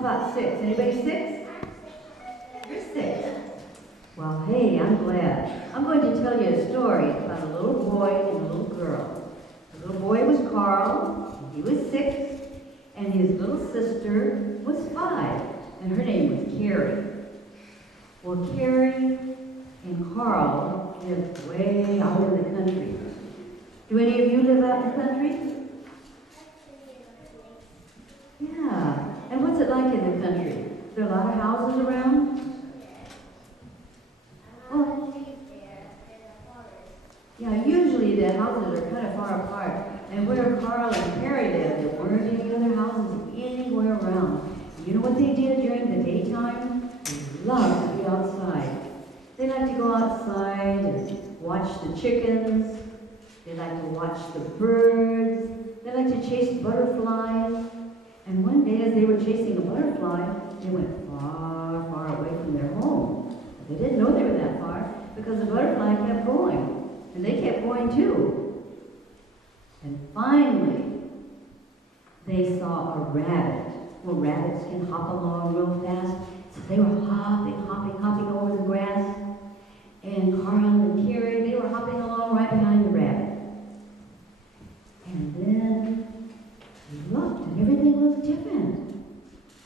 about 6? Anybody 6? You're 6. Well, hey, I'm glad. I'm going to tell you a story about a little boy and a little girl. The little boy was Carl, and he was 6, and his little sister was 5, and her name was Carrie. Well, Carrie and Carl lived way out in the country. Do any of you live out in the country? Yeah. And what's it like in the country? Are there a lot of houses around? Well, yeah, usually the houses are kind of far apart. And where Carl and Carrie lived, there weren't any other houses anywhere around. You know what they did during the daytime? They loved to be outside. They liked to go outside and watch the chickens. They liked to watch the birds. They liked to chase butterflies. And one day as they were chasing a butterfly, they went far, far away from their home. But they didn't know they were that far because the butterfly kept going. And they kept going too. And finally, they saw a rabbit. Well, rabbits can hop along real fast. So they were hopping over the grass. And Carl and Carrie, they were hopping along right behind the rabbit. And then they looked, and everything looked different.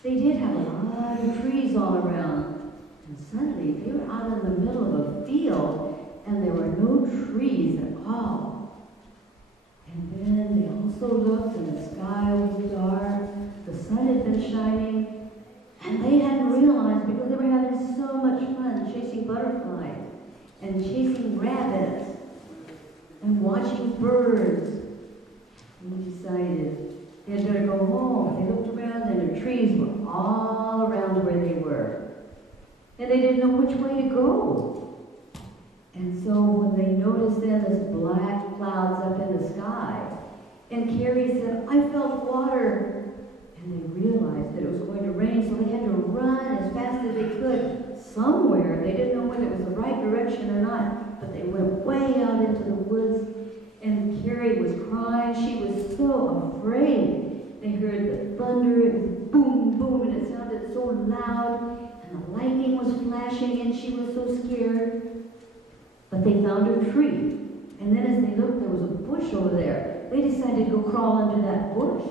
They did have a lot of trees all around. And suddenly, they were out in the middle of a field, and there were no trees at all. And then they also looked, and the sky was dark. The sun had been shining, and they hadn't realized because they were having so much fun chasing butterflies and chasing rabbits and watching birds. And they decided they had better go home. They looked around, and the trees were all around where they were. And they didn't know which way to go. And so when they noticed then this black clouds up in the sky, and Carrie said, I felt water. And they realized that it was going to rain, so they had to run as fast as they could somewhere. They didn't know whether it was the right direction or not, but they went way out into the woods, and Carrie was crying. She was so afraid. They heard the thunder, it was boom, boom, and it sounded so loud, and the lightning was flashing, and she was so scared. But they found a tree, and then as they looked, there was a bush over there. They decided to go crawl under that bush.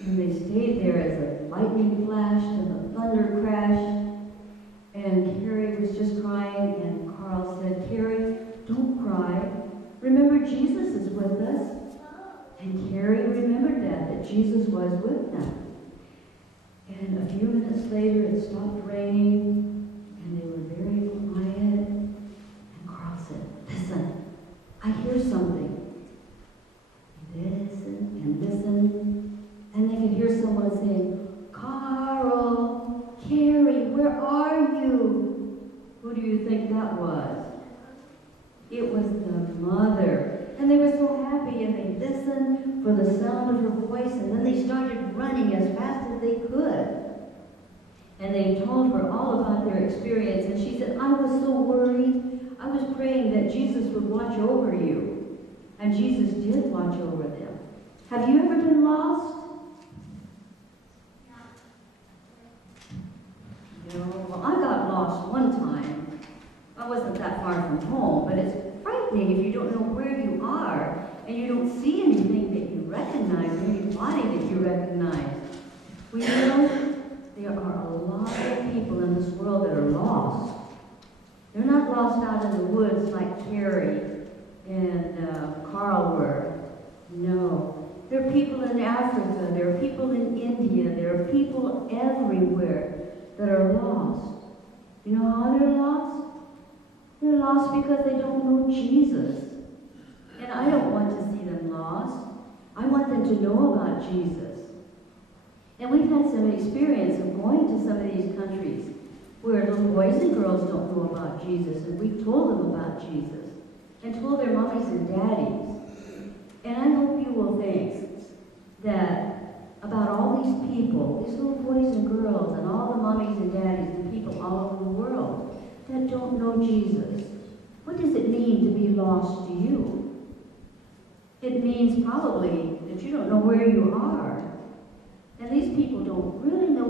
And they stayed there as the lightning flashed and the thunder crashed. And Carrie was just crying, and Carl said, Carrie, don't cry. Remember, Jesus is with us. And Carrie remembered that Jesus was with them. And a few minutes later, it stopped raining, and they were very quiet. And Carl said, listen, I hear something. They listened and listened. And they could hear someone saying, Carl, Carrie, where are you? Who do you think that was? It was the mother. And they were so happy, and they listened for the sound of her voice, and then they started running as fast as they could. And they told her all about their experience, and she said, I was so worried. I was praying that Jesus would watch over you. And Jesus did watch over them. Have you ever been lost? Well, I got lost one time. I wasn't that far from home, but it's frightening if you don't know where you are and you don't see anything that you recognize, anybody that you recognize. We know there are a lot of people in this world that are lost. They're not lost out in the woods like Carrie and Carl were. No. There are people in Africa, there are people in India, there are people everywhere that are lost. You know how they're lost? They're lost because they don't know Jesus. And I don't want to see them lost. I want them to know about Jesus. And we've had some experience of going to some of these countries where little boys and girls don't know about Jesus, and we've told them about Jesus and told their mommies and daddies. And I hope you will think that about all these people, these little boys and girls, and all the mommies and daddies and people all over the world that don't know Jesus. What does it mean to be lost to you? It means probably that you don't know where you are. And these people don't really know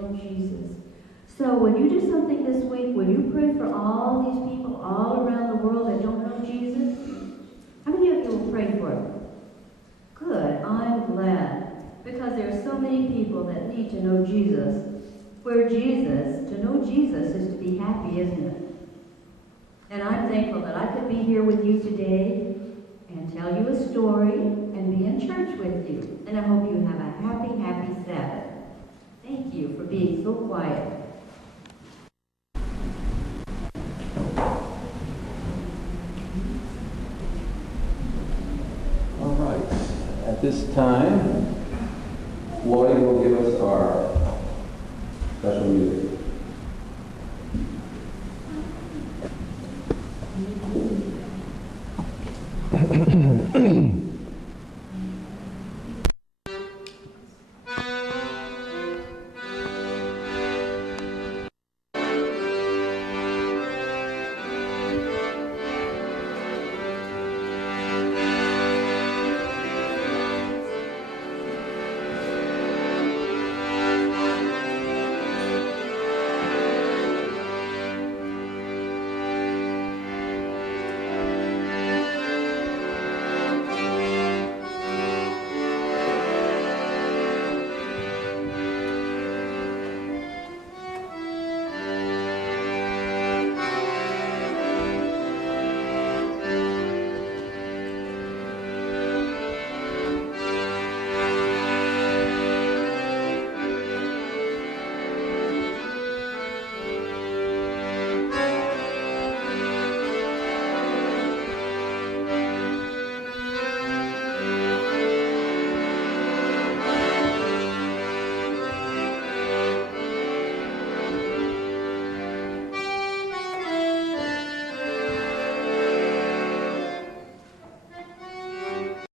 know Jesus. So when you do something this week, will you pray for all these people all around the world that don't know Jesus? How many of you will pray for them? Good, I'm glad. Because there are so many people that need to know Jesus. To know Jesus is to be happy, isn't it? And I'm thankful that I could be here with you today and tell you a story and be in church with you. And I hope you have a happy, happy Sabbath. Thank you for being so quiet. All right. At this time, Lloyd will give us our special music.